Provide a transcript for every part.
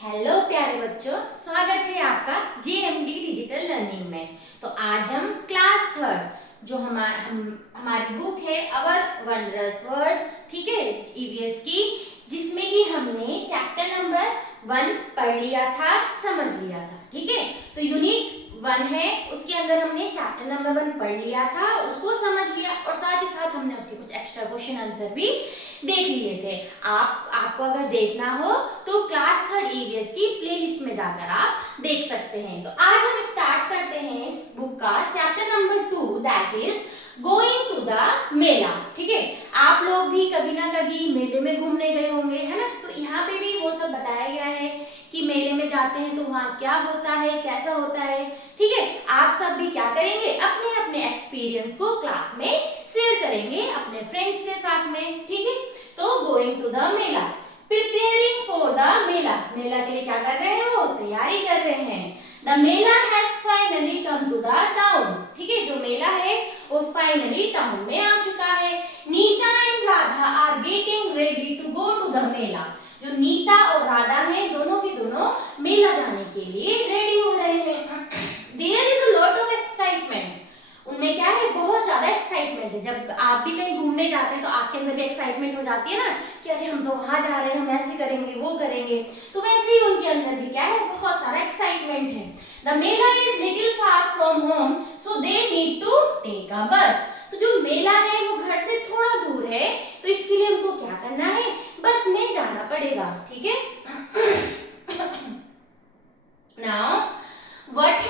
Hello प्यारे बच्चों, स्वागत है आपका जेएमडी डिजिटल लर्निंग में। तो आज हम क्लास थर्ड जो हमारी बुक है अवर वंडरस वर्ल्ड, ठीक है, ईवीएस की, जिसमें कि हमने चैप्टर नंबर 1 पढ़ लिया था, समझ लिया था, ठीक है। तो यूनिट 1 है, उसके अंदर हमने चैप्टर नंबर 1 पढ़ लिया था, उसको समझ लिया और साथ ही साथ हमने उसके कुछ एक्स्ट्रा क्वेश्चन आंसर भी देख लिए थे। आपको अगर देखना हो तो क्लास थर्ड ईवीएस की प्लेलिस्ट में जाकर आप देख सकते हैं। तो आज हम स्टार्ट करते हैं इस बुक का chapter number 2, that is going to the mela, ठीक है। आप लोग भी कभी ना कभी मेले में घूमने गए होंगे, है ना। तो यहाँ पे भी वो सब बताया गया है कि मेले में जाते हैं तो वहाँ क्या होता है, कैसा होता है, ठीक है। आप सब भी क्या करेंगे, अपने अपने एक्सपीरियंस को क्लास में शेयर करेंगे अपने फ्रेंड्स के साथ में, ठीक है। तो going to the mela, preparing for the mela, मेला के लिए क्या कर रहे हैं, वो तैयारी कर रहे हैं। The mela has finally come to the town, ठीक है। जो मेला है वो फाइनली टाउन में आ चुका है। Neeta and Radha are getting ready to go to the mela, जो नीता और राधा हैं दोनों की दोनों मेला जाने के लिए रेडी हो रहे हैं। There is a lot of excitement, उनमें क्या है, बहुत ज्यादा एक्साइटमेंट है। जब आप भी कहीं घूमने जाते हैं तो आपके अंदर भी एक्साइटमेंट हो जाती है ना कि अरे हम तो वहां जा रहे हैं, हम ऐसे करेंगे, वो करेंगे। तो वैसे ही उनके अंदर भी क्या है, बहुत सारा एक्साइटमेंट है। The mela is little far from home so they need to take a bus, तो जो मेला है वो घर से थोड़ा दूर है, तो इसके लिए हमको क्या करना है, बस में जाना पड़ेगा, ठीक है। Now what's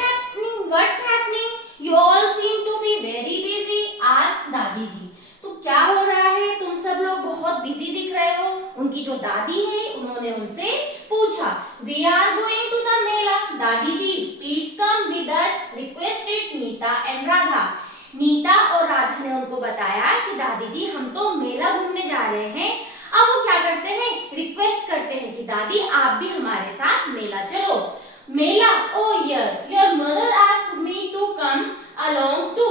happening, you all seem to be very busy, asked दादी जी। तो क्या हो रहा है, तुम सब लोग बहुत बिजी दिख रहे हो, उनकी जो दादी है उन्होंने उनसे पूछा। We are going to the mela, dadi ji please come with us, requested Neeta and Radha. Neeta और राधा ने उनको बताया कि दादी जी हम तो मेला घूमने जा रहे हैं। अब वो क्या करते हैं, रिक्वेस्ट करते हैं कि दादी आप भी हमारे साथ मेला चलो। Mela, oh yes, your mother asked me to come along too.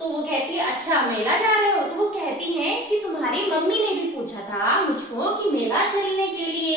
तो वो कहती है अच्छा मेला जा रहे हो, तो वो कहती हैं कि तुम्हारी मम्मी ने भी पूछा था मुझको कि मेला चलने के लिए।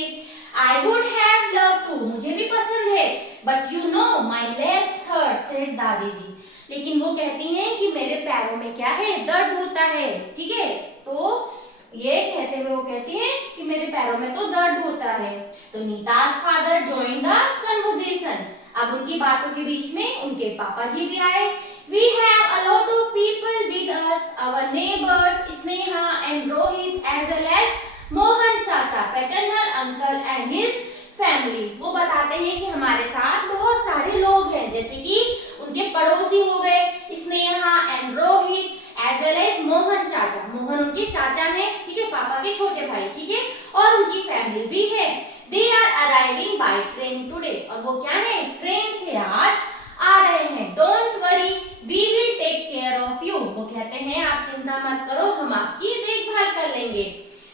I would have love to, मुझे भी पसंद है, but you know my legs hurt, said dadi ji. लेकिन वो कहती हैं कि मेरे पैरों में क्या है, दर्द होता है, ठीक है। तो ये कहते हुए वो कहती हैं कि मेरे पैरों में तो दर्द होता है। तो Nita's father join the conversation, अब उनकी बातों के बीच में उनके पापा जी भी आए। We have a lot of people with us, our neighbours Sneha and Rohit as well as Mohan chacha, paternal uncle and his family. वो बताते हैं कि हमारे साथ बहुत सारे लोग हैं, जैसे कि उनके पड़ोसी हो गए Sneha and Rohit as well as Mohan chacha, Mohan उनके चाचा हैं, ठीक है, पापा के छोटे भाई, ठीक है, और उनकी फैमिली भी है। They are arriving by train today, और वो क्या है, ट्रेन से आज आ रहे हैं। Don't worry we will take care of you, वो कहते हैं आप चिंता मत करो, हम आपकी देखभाल कर लेंगे।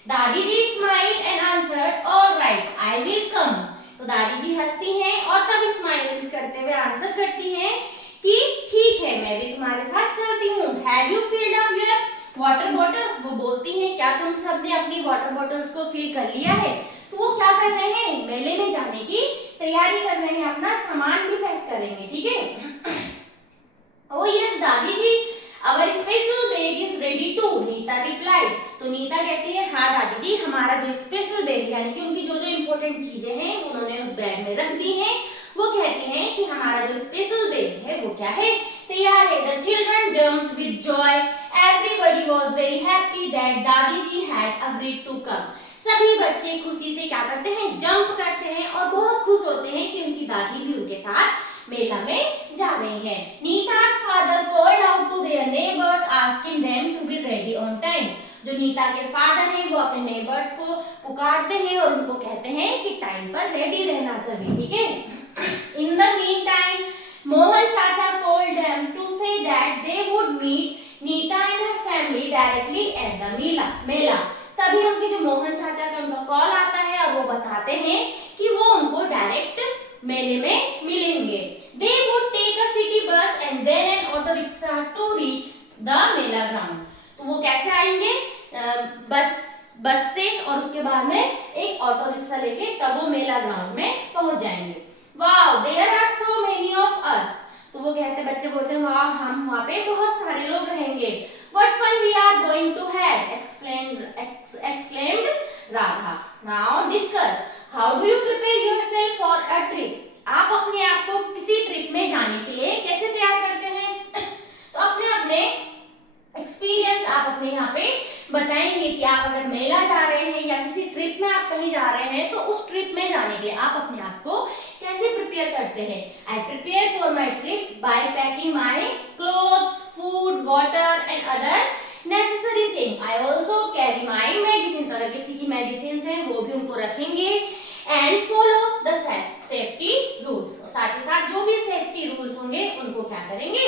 Dadi ji smile and answered all right I will come, तो दादी जी हंसती हैं और तब स्माइल करते हुए आंसर करती हैं कि ठीक है मैं भी तुम्हारे साथ चलती हूँ। Have you filled up your water bottles, वो बोलती हैं क्या तुम सबने अपनी वाटर बॉटल्स को फिल कर लिया है। तो वो क्या कर रहे हैं, मेले में जाने की तैयारी कर रहे हैं, अपना सामान भी पैक करेंगे, ठीक है। Oh yes dadi ji, our special bag is ready too, Neeta replied. तो नीता कहती है हाँ दादी जी, हमारा जो स्पेशल बैग यानी कि उनकी जो जो इंपॉर्टेंट चीजें हैं उन्होंने उस बैग में रख दी हैं। वो कहते हैं कि हमारा जो स्पेशल बैग है वो क्या है, तैयार है। The children jumped with Joy, everybody was very happy that दादी ji had agreed to come. सभी बच्चे खुशी से क्या करते हैं, जंप करते हैं और बहुत खुश होते हैं कि उनकी दादी भी उनके साथ मेला में जा रही हैं। Neeta's father called out to their neighbours asking them to be ready on time, जो नीता के फादर हैं वो अपने नेबर्स को पुकारते हैं और उनको कहते हैं कि टाइम पर रेडी रहना सभी, ठीक है। In the meantime, Mohan Chacha called them to say that they would meet Neeta and her family directly at the मेला। तभी उनके जो मोहन चाचा का उनका कॉल आता है और वो बताते हैं कि वो उनको डायरेक्ट मेले में मिलेंगे। They would take a city bus and then an auto rickshaw to reach the Mela ground. तो वो कैसे आएंगे, बस से और उसके बाद में एक ऑटो रिक्शा लेके तब वो मेला ग्राउंड में पहुंच जाएंगे। Wow there are so many of us, तो वो कहते बच्चे बोलते हैं वाह हम वहाँ पे बहुत सारे लोग रहेंगे। What fun we are going to have, exclaimed Radha. Now discuss how do you prepare yourself for a trip, आप अपने आप को किसी ट्रिप में जाने के लिए कैसे तैयार करते हैं? तो अपने अपने एक्सपीरियंस आप अपने यहाँ पे बताएंगे कि आप अगर मेला जा रहे हैं या किसी ट्रिप में आप कहीं जा रहे हैं तो उस ट्रिप में जाने के लिए आप अपने आप को कैसे प्रिपेयर करते हैं। I prepare for my trip by packing my clothes, food, water and other necessary thing. I also carry my medicine, अगर किसी की मेडिसिन है वो भी उनको रखेंगे। And follow the safety rules, और साथ ही साथ जो भी सेफ्टी रूल्स होंगे उनको क्या करेंगे,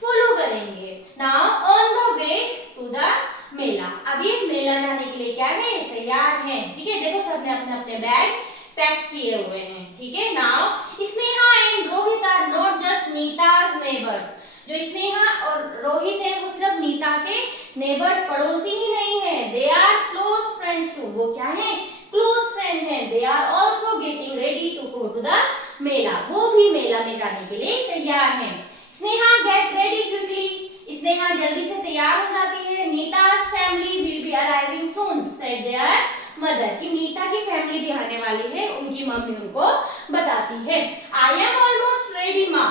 फॉलो करेंगे। Now on the way to the mela, अब ये मेला जाने के लिए क्या है, तैयार है। ठीक है, देखो सबने अपने अपने बैग पैक किए हुए हैं। ठीक है, now Sneha and Rohit are not just Neeta's neighbours, जो स्नेहा और रोहित है वो सिर्फ नीता के नेबर्स पड़ोसी ही नहीं है, they are close friends too, वो क्या है, क्लोज फ्रेंड है। They are also getting ready to go to the mela, वो भी मेला में जाने के लिए तैयार है। Sneha get ready quickly, Sneha जल्दी से तैयार हो जाती है। Neeta's family will be arriving soon said their mother, कि नीता की फैमिली भी आने वाली है, उनकी मम्मी उनको बताती है। आई एम ऑलमोस्ट रेडी माँ,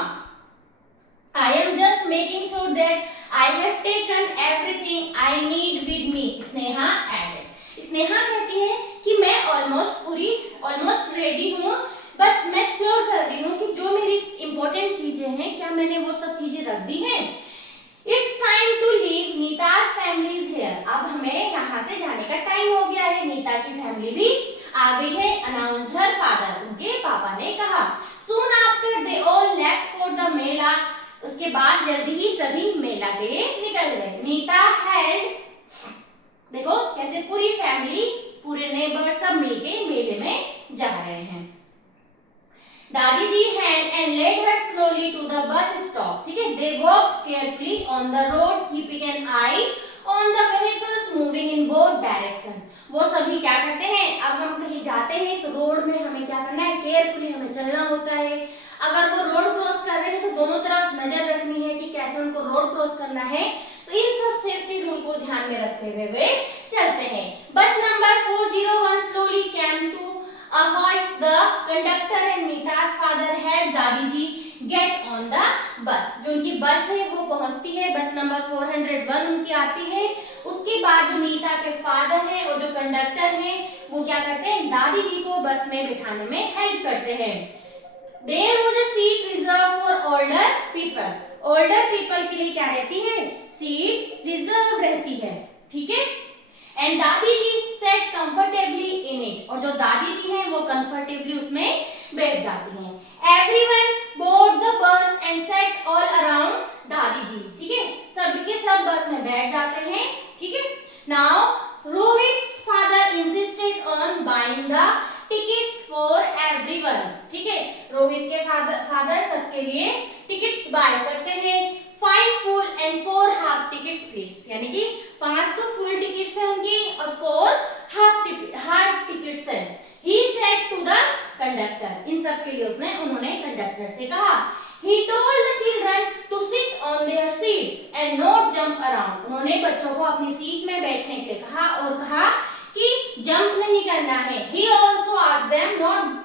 I am just making sure that I have taken everything I need with me, Sneha added. Sneha कहती है कि मैं ऑलमोस्ट रेडी हूँ, बस मैं श्योर कर रही हूँ कि जो मेरी इंपॉर्टेंट चीजें हैं क्या मैंने वो सब चीजें रख दी हैं। It's time to leave, Nita's family is here. अब हमें यहाँ से जाने का टाइम हो गया है, नीता की फैमिली भी आ गई है, announced her father, उनके पापा ने कहा। Soon after they all left for the मेला, उसके बाद जल्दी ही सभी मेला के लिए निकल गए। नीता हैड, देखो कैसे पूरी फैमिली, पूरे नेबर सब मिलके मेले में जा रहे हैं। Dadi ji had and led her slowly to the bus stop. ठीक है, they walk carefully on the road keeping an eye on the vehicles moving in both direction. वो सभी क्या करते हैं, अब हम कहीं जाते हैं तो रोड में हमें क्या करना है, केयरफुली हमें चलना होता है। अगर वो रोड क्रॉस कर रहे हैं तो दोनों तरफ नजर रखनी है कि कैसे उनको रोड क्रॉस करना है, तो इन सब सेफ्टी रूल को ध्यान में रखते हुए वे चलते हैं। Bus number 401 slowly came to a halt, the conductor and Nita's father had दादी जी get on the bus, जो उनकी बस है वो पहुंचती है, बस नंबर 401 उनकी आती है। उसके बाद जो नीता के फादर हैं और जो कंडक्टर हैं वो क्या करते हैं, दादी जी को बस में बिठाने में हेल्प करते हैं। There was a seat reserved for older people, older people के लिए क्या रहती है, सीट रिजर्व रहती है। ठीक है, एंड दादी जी सेट कंफर्टेबली इन इट, और जो दादी जी हैं वो कंफर्टेबली उसमें बैठ जाती हैं। Everyone board the bus and set all around दादी जी। ठीक है, सबके सब बस में बैठ जाते हैं। ठीक है, now Rohit's father insisted on buying the tickets for everyone. ठीक है, रोहित के फादर सबके लिए टिकट्स बाय करते हैं। 5 full and 4 half tickets please, यानी कि 5 तो फुल टिकट्स है उनकी और 4 हाफ टिकट्स है। He said to the conductor, इन सब के लिए उन्होंने कंडक्टर से कहा। He told the children to sit on their seats and not jump around, उन्होंने बच्चों को अपनी सीट में बैठने के लिए कहा और कहा कि जंप नहीं करना है। He also asked them not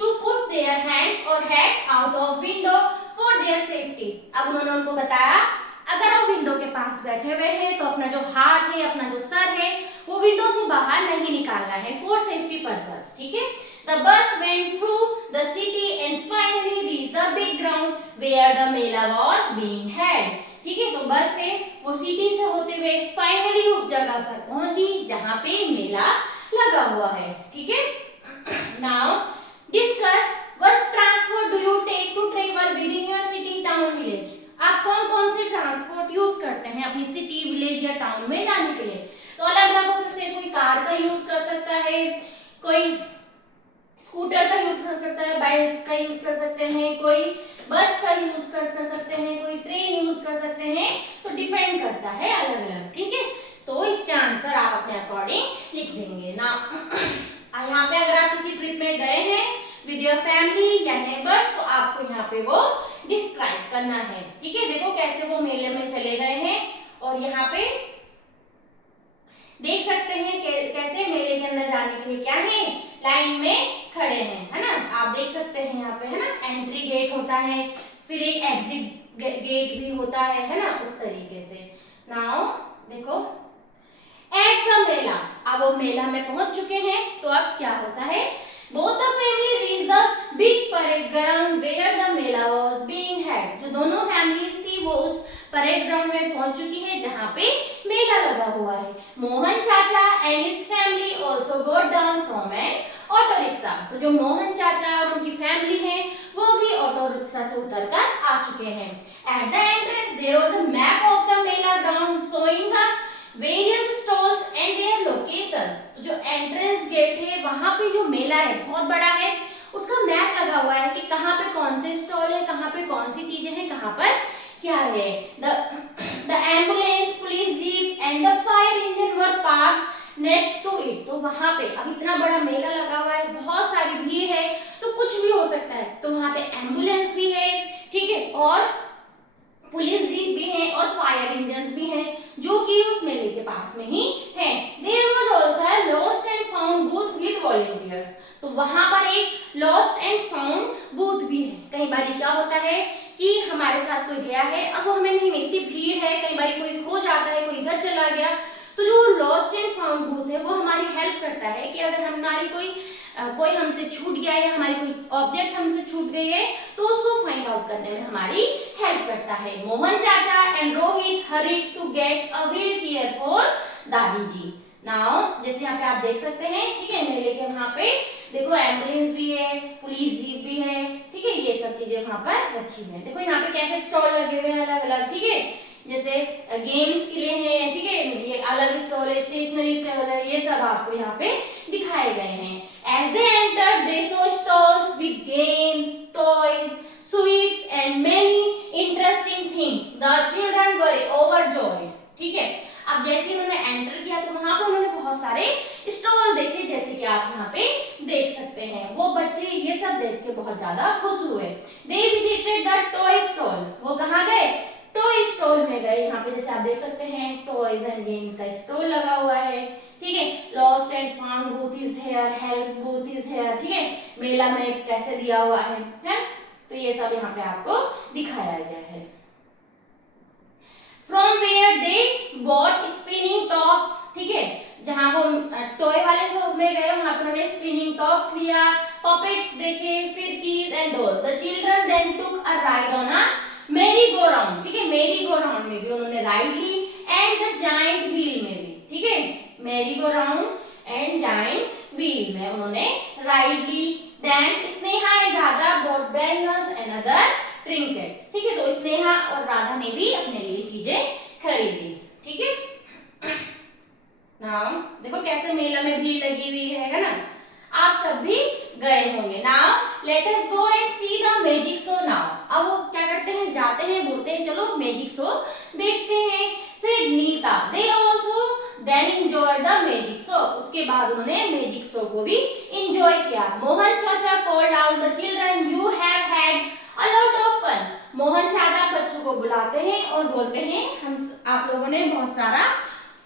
to put their hands और head out of window for their safety. अब उन्होंने उनको बताया अगर वो विंडो के पास बैठे हुए हैं तो अपना जो हाथ है, अपना जो सर है वो विंडो से बाहर नहीं निकालना है, फॉर सेफ्टी पर्पस। ठीक है, the bus went through the city and finally reached the big ground where the mela was being held. ठीक है, तो बस है वो सिटी से होते हुए फाइनली उस जगह पर पहुंची जहां पे मेला लगा हुआ है। ठीक है, now discuss what transport do you take to travel within your city, town, village. आप कौन कौन से ट्रांसपोर्ट यूज करते हैं अपनी सिटी, विलेज या टाउन में जाने के लिए? तो अलग अलग हो सकते हैं, कोई कार का यूज कर सकता है, कोई स्कूटर का यूज कर सकता है, बाइक का यूज कर सकते हैं, कोई बस का यूज कर सकते हैं, कोई ट्रेन यूज कर सकते हैं, तो डिपेंड करता है अलग अलग। ठीक है, तो इसके आंसर आप अपने अकॉर्डिंग लिख देंगे ना। यहाँ पे अगर आप किसी ट्रिप में गए हैं विद विद योर फैमिली या नेबर्स, तो आपको यहाँ पे वो डिस्क्राइब करना है। ठीक है, देखो कैसे वो मेले में चले गए हैं और यहाँ पे देख सकते हैं कैसे मेले के अंदर जाने के लिए क्या है, लाइन में खड़े हैं, है ना। आप देख सकते हैं यहाँ पे, है ना, एंट्री गेट होता है, फिर एक एग्जिट गेट भी होता है ना, उस तरीके से। नाउ देखो एट द मेला, अब वो मेला में पहुंच चुके हैं, तो अब क्या होता है, both the family reach the big parade ground where the mela was being held. जो दोनों फैमिलीज थी वो उस परेड ग्राउंड में पहुंच चुकी है जहां पे मेला लगा हुआ है। Mohan chacha and his family also got down from N auto rickshaw. तो जो मोहन चाचा और उनकी फैमिली है वो भी ऑटो रिक्शा से उतरकर आ चुके हैं। At the entrance there was a map of the mela ground showing the various stalls and their locations. तो जो एंट्रेंस गेट है वहां पे जो मेला है बहुत बड़ा है, उसका मैप लगा हुआ है कि कहां पे कौन से स्टॉल है, कहां पे कौन सी चीजें हैं, कहां पर क्या है। The ambulance, police jeep and the fire engine were parked next to it. तो वहां पे अब इतना बड़ा मेला लगा हुआ है, बहुत सारी भीड़ है, तो कुछ भी हो सकता है। तो वहां पे एम्बुलेंस भी है, ठीक है, और पुलिस जीप भी है और फायर इंजन्स भी हैं, जो कि उस मेले के पास में ही है। There was also a lost and found booth with volunteers. तो वहां पर एक लॉस्ट एंड फाउंड बूथ भी है। कई बार क्या होता है कि हमारे साथ कोई गया है, अब वो हमें नहीं मिलती, भीड़ है, कई बार कोई खो जाता है, कोई इधर चला गया, तो जो लॉस्ट एंड फाउंड बूथ है वो हमारी हेल्प करता है कि अगर हमारी कोई हमसे छूट गया है, हमारी कोई ऑब्जेक्ट हमसे छूट गई है, तो उसको फाइंड आउट करने में हमारी हेल्प करता है। Mohan chacha and Rohit hurried to get a wheelchair for dadi ji. Now जैसे यहाँ पे आप देख सकते हैं, ठीक है, मेले के वहां पे देखो एम्बुलेंस भी है, पुलिस जीप भी है, ठीक है, ये सब चीजें वहां पर रखी हुई है। देखो यहाँ पे कैसे स्टॉल लगे हुए हैं अलग अलग, ठीक है, जैसे गेम्स के लिए है, ठीक है, ये अलग स्टॉल है, स्टेशनरी स्टॉल है, ये सब आपको यहाँ पे दिखाए गए हैं। As they entered, they saw stalls with games, toys, sweets and many interesting things. The children were overjoyed. ठीक है, अब जैसे उन्होंने एंटर किया तो वहां पर उन्होंने बहुत सारे स्टॉल देखे, जैसे कि आप यहाँ पे देख सकते हैं। वो बच्चे ये सब देख के बहुत ज्यादा खुश हुए। They visited the toy stall. वो कहाँ गए, टॉय स्टॉल में गए। यहाँ पे जैसे आप देख सकते हैं टॉयज एंड गेम्स का स्टॉल लगा हुआ है, ठीक है, lost and found booth is here, help booth is here, ठीक है, मेला में कैसे दिया हुआ है, तो ये सब यहाँ पे आपको दिखाया गया है। From where they bought spinning tops, ठीक है, जहां वो टॉय वाले शॉप में गए वहां पर उन्होंने स्पिनिंग टॉप्स लिया, पपेट्स देखे, फिर keys and dolls. The children then took a ride on a merry go round, ठीक है, मेरी गो राउंड में भी उन्होंने राइड ली एंड द जायंट व्हील में भी, ठीक है, merry go round and giant wheel में उन्होंने राइड ली। Then Sneha and Radha bought bangles and other trinkets, ठीक है, तो स्नेहा और राधा ने भी अपने लिए चीजें खरीदी, ठीक है। नाउ देखो कैसे मेला में भीड़ लगी हुई है ना, आप सब भी गए होंगे। Now let us go and see the magic show now. अब वो क्या करते हैं, जाते हैं, बोलते हैं चलो मैजिक शो देखते हैं। Said Nita, they also then enjoyed the magic show. उसके बाद उन्होंने मैजिक शो को भी एंजॉय किया। Mohan chacha called out the children, you have had a lot of fun. Mohan चाचा बच्चों को बुलाते हैं और बोलते हैं हम आप लोगों ने बहुत सारा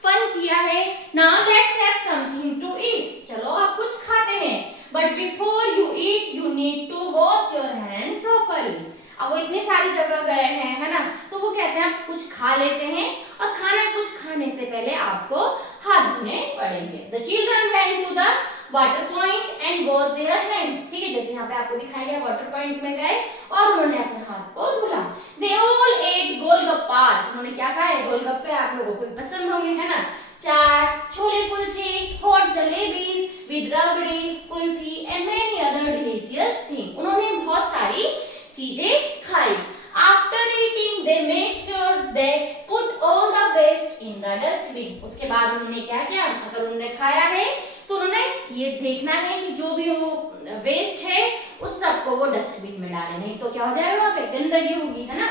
फन किया है। Now let's have something to eat. चलो आप कुछ खाते हैं, but before you eat you need to wash your hand properly. अब वो इतनी सारी जगह गए हैं, है ना, तो वो कहते हैं आप कुछ खा लेते हैं और कुछ खाने से पहले आपको हाथ धोने पड़ेंगे। The children went to the water point and wash their hands, ठीक है, जैसे यहाँ पे आपको दिखाया गया, वाटर पॉइंट में गए और उन्होंने अपने हाथ को धुला। They all ate golgappas. उन्होंने क्या कहा है, गोलगप्पे आप लोगों को पसंद होंगे, है ना, chaat, chhole kulche, hot jalebis with rabri, kulfi and many other delicious thing. उन्होंने बहुत सारी चीजें खाई। After eating they make sure they put all the waste in the dustbin. उसके बाद उन्होंने क्या किया, अगर उन्होंने खाया है तो उन्होंने ये देखना है कि जो भी वो वेस्ट है उस सब को वो डस्टबिन में डालें, नहीं तो क्या हो जाएगा, वहां पे गंदगी होगी, है ना।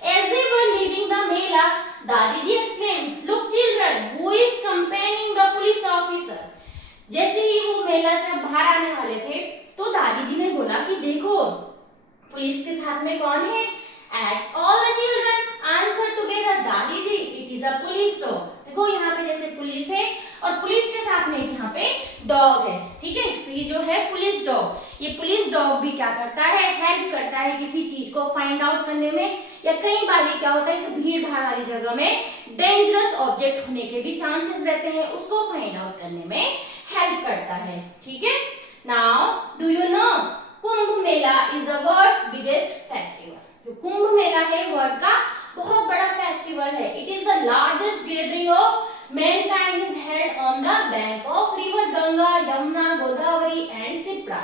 As they were leaving the mela, dadi ji exclaimed, "Look children, who is accompanying the police officer?" जैसे ही वो मेला से बाहर आने वाले थे तो दादी जी ने बोला देखो पुलिस के साथ में कौन है? At all the children answer together dadi ji it is a police dog. देखो यहाँ पे जैसे पुलिस है और पुलिस के साथ में यहाँ पे डॉग है, ठीक है। तो ये जो है पुलिस डॉग, ये पुलिस डॉग भी क्या करता है? हेल्प करता है किसी चीज को फाइंड आउट करने में, या कई बार भी क्या होता है जैसे भीड़ भाड़ वाली जगह में डेंजरस ऑब्जेक्ट होने के भी चांसेस रहते हैं, उसको फाइंड आउट करने में हेल्प करता है, ठीक है। Now do you know Kumbh Mela is the world's biggest festival. जो कुंभ मेला है वर्ल्ड का बहुत बड़ा फेस्टिवल है। It is the largest gathering of Mankind is held on the bank of river Ganga, Yamuna, Godavari and Shipra.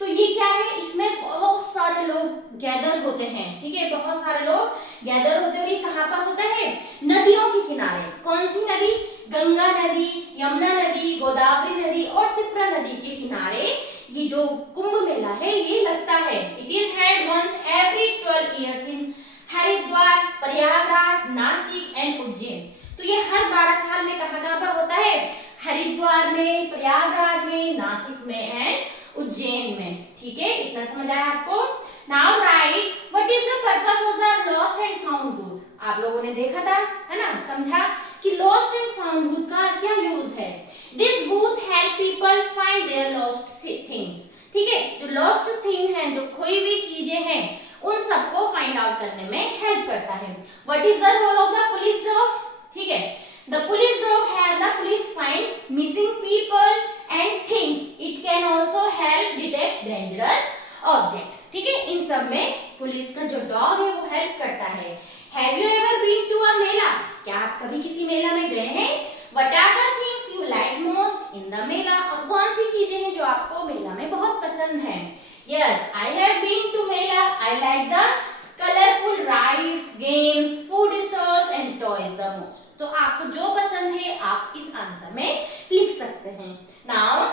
तो ये क्या है? इसमें बहुत सारे लोग गैदर होते हैं, ठीक है, बहुत सारे लोग गैदर होते हैं। और ये कहाँ पर होता है? नदियों के किनारे। कौन सी नदी? गंगा नदी, यमुना नदी, गोदावरी नदी और सिप्रा नदी के किनारे ये जो कुंभ मेला है ये लगता है। It is held once every 12 years in Haridwar, Prayagraj, Nashik and Ujjain. तो ये हर 12 साल में कहाँ पर होता है? हरिद्वार में, प्रयागराज में, नासिक में एंड उज्जैन में, ठीक है। इतना समझ आया आपको? Now right what is the purpose of the lost and found booth. आप लोगों ने देखा था, है ना, समझा कि लॉस्ट एंड फाउंड बूथ का क्या यूज है। This booth help people find their lost things, ठीक है। जो लॉस्ट थिंग है, जो खोई हुई चीजें हैं, उन सबको फाइंड आउट करने में हेल्प करता है। What is the role of the police dog? ठीक है, the police dog help the police find missing people and things. It can also help detect dangerous object, ठीक है। इन सब में पुलिस का जो डॉग है वो हेल्प करता है। Have you ever been to a mela? क्या आप कभी किसी मेला में गए हैं? What are the things you like most in the mela? और कौन सी चीजें हैं जो आपको मेला में बहुत पसंद है? Yes, I have been to mela. I like the colourful rides, games, food stalls and toys the most. तो आपको जो पसंद है आप इस आंसर में लिख सकते हैं। Now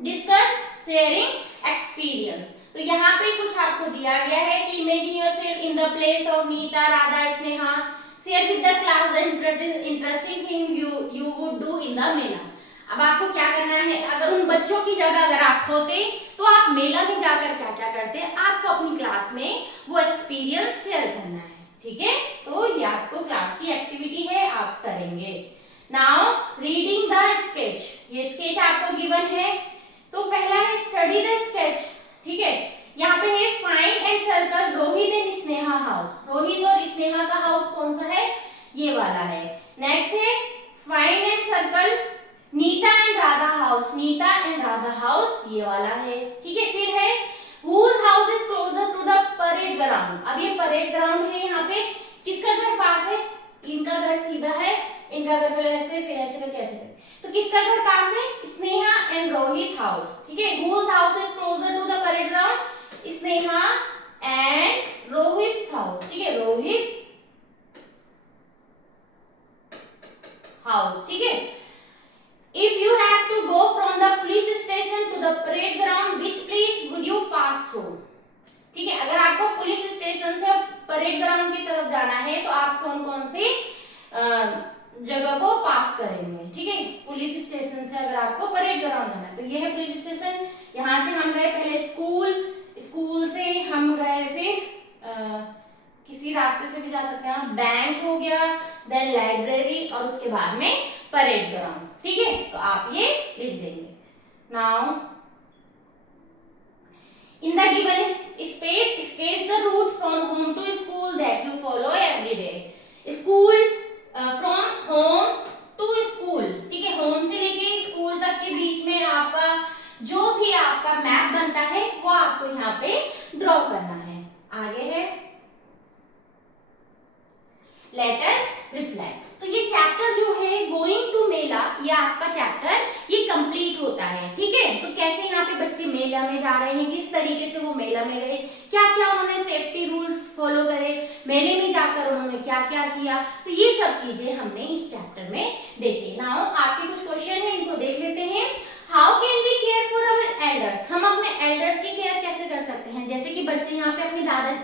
discuss sharing experience. तो यहाँ पे कुछ आपको दिया गया है कि imagine yourself in the place of Neeta, Radha, Sneha, share with the class the interesting thing you would do in the mela. अब आपको क्या करना है? अगर उन बच्चों की जगह अगर आप होते तो आप मेला में जाकर क्या क्या करते? आपको अपनी क्लास में वो एक्सपीरियंस शेयर करना है, ठीक है। तो ये आपको क्लास की एक्टिविटी है, आप करेंगे। Now reading the sketch. ये स्केच आपको गिवन है, तो पहला है स्टडी द स्केच, ठीक है। यहाँ पे है find and circle Rohit and Sneha house. Rohit और स्नेहा का हाउस कौन सा है? ये वाला है। नेक्स्ट है find and circle Nita and Radha house. Nita and Radha house ये वाला है, ठीक है। फिर है whose house is closer to the parade ground। अब ये परेड ग्राउंड है, यहाँ पे किसका घर पास है? इनका घर सीधा है, इनका घर फिर ऐसे करके ऐसे करके, तो किसका घर पास है? स्नेहा एंड रोहित हाउस, ठीक है। whose house is closer to the parade ground? Sneha and Rohit house, ठीक है, रोहित हाउस, ठीक है। If you have to go from the police station to the parade ground, which place would you pass through? ठीक है, अगर आपको पुलिस स्टेशन से parade ground की तरफ जाना है तो आप कौन कौन सी जगह को पास करेंगे, ठीक है। पुलिस स्टेशन से अगर आपको परेड ग्राउंड जाना है तो ये है पुलिस स्टेशन। यहाँ से हम गए पहले स्कूल, स्कूल से हम गए फिर किसी रास्ते से भी जा सकते हैं, बैंक हो गया, देन लाइब्रेरी और उसके बाद में परेड ग्राउंड, ठीक है। तो आप ये लिख देंगे। Now in the given space sketch the route from home to school that you follow every day. School from home to school, ठीक है, होम से लेके स्कूल तक के बीच में आपका जो भी आपका मैप बनता है वो आपको यहाँ पे ड्रॉ करना है। आगे है लेट अस रिफ्लेक्ट। तो ये चैप्टर जो है गोइंग टू मेला, ये आपका चैप्टर ये कंप्लीट होता है, ठीक है। तो कैसे यहाँ पे बच्चे मेला में जा रहे हैं, किस तरीके से वो मेला में गए, क्या क्या उन्होंने सेफ्टी रूल्स फॉलो करे, मेले में जाकर उन्होंने क्या क्या किया, तो ये सब चीजें हमने इस चैप्टर में देखी। नाउ आपके कुछ क्वेश्चन है, इनको देख लेते हैं। How can we care for our elders? हम अपने एल्डर्स की केयर कैसे कर सकते हैं? जैसे कि बच्चे यहाँ पे अपनी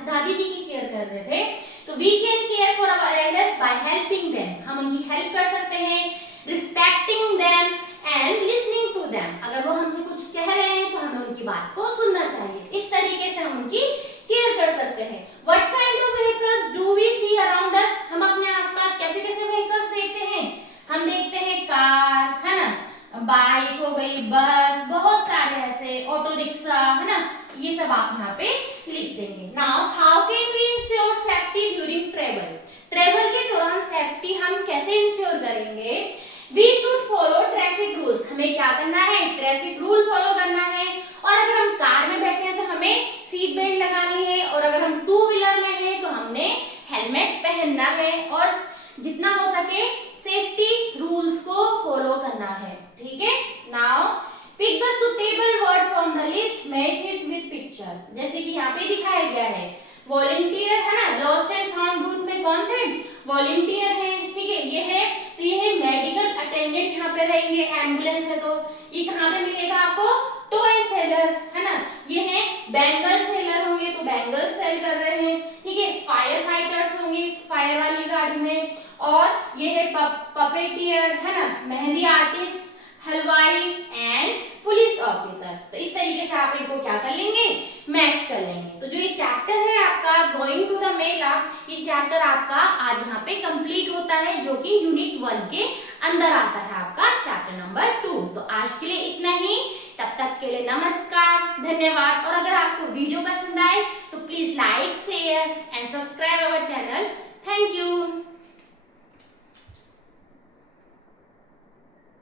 दादी जी की केयर कर रहे थे, तो we can care for our elders by helping them. हम उनकी हेल्प कर सकते हैं, respecting them and listening to them. अगर वो हमसे कुछ कह रहे हैं तो हमें उनकी बात को सुनना चाहिए। इस तरीके से हम उनकी केयर कर सकते हैं। What kind of vehicles do we see around us, हम अपने आसपास कैसे कैसे व्हीकल्स देखते हैं, हम देखते हैं कार, है ना, बाइक हो गई, बस, बहुत सारे ऐसे, ऑटो रिक्शा, है ना, ये सब आप यहाँ पे लिख देंगे। Now how can we ensure safety during travel, travel के दौरान सेफ्टी हम कैसे इंश्योर करेंगे, we should follow traffic rules, हमें क्या करना है, ट्रैफिक रूल फॉलो करना है। और अगर हम कार में बैठे हैं तो हमें सीट बेल्ट लगानी है, और अगर हम टू व्हीलर में हैं तो हमने हेलमेट पहनना है, और जितना हो सके सेफ्टी रूल्स को फॉलो करना है, ठीक है। Now pick the suitable word from the list, match it with picture, जैसे कि यहाँ पे दिखाया गया है वॉलंटियर, है ना, लॉस्ट एंड फाउंड ग्रुप में कौन थे, वॉलंटियर है, ठीक है, ये है, तो ये है मेडिकल अटेंडेंट, यहाँ पे रहेंगे, एम्बुलेंस है तो ये कहाँ पे मिलेगा आपको, टॉय सेलर, है ना, ये है बैंगल सेलर होंगे तो बैंगल सेल कर रहे हैं, ठीक है, फायर फाइटर्स होंगे इस फायर वाली गाड़ी में, और ये है पपेटियर, है ना, मेहंदी आर्टिस्ट, हलवाई एंड पुलिस ऑफिसर। तो इस तरीके से आप इनको क्या कर लेंगे, मैच कर लेंगे। तो जो ये चैप्टर है आपका गोइंग टू द मेला, ये चैप्टर आपका आज यहाँ पे कंप्लीट होता है, जो कि यूनिट 1 के अंदर आता है आपका चैप्टर नंबर 2। तो आज के लिए इतना ही, तब तक के लिए नमस्कार, धन्यवाद। और अगर आपको वीडियो पसंद आए तो please like, share and subscribe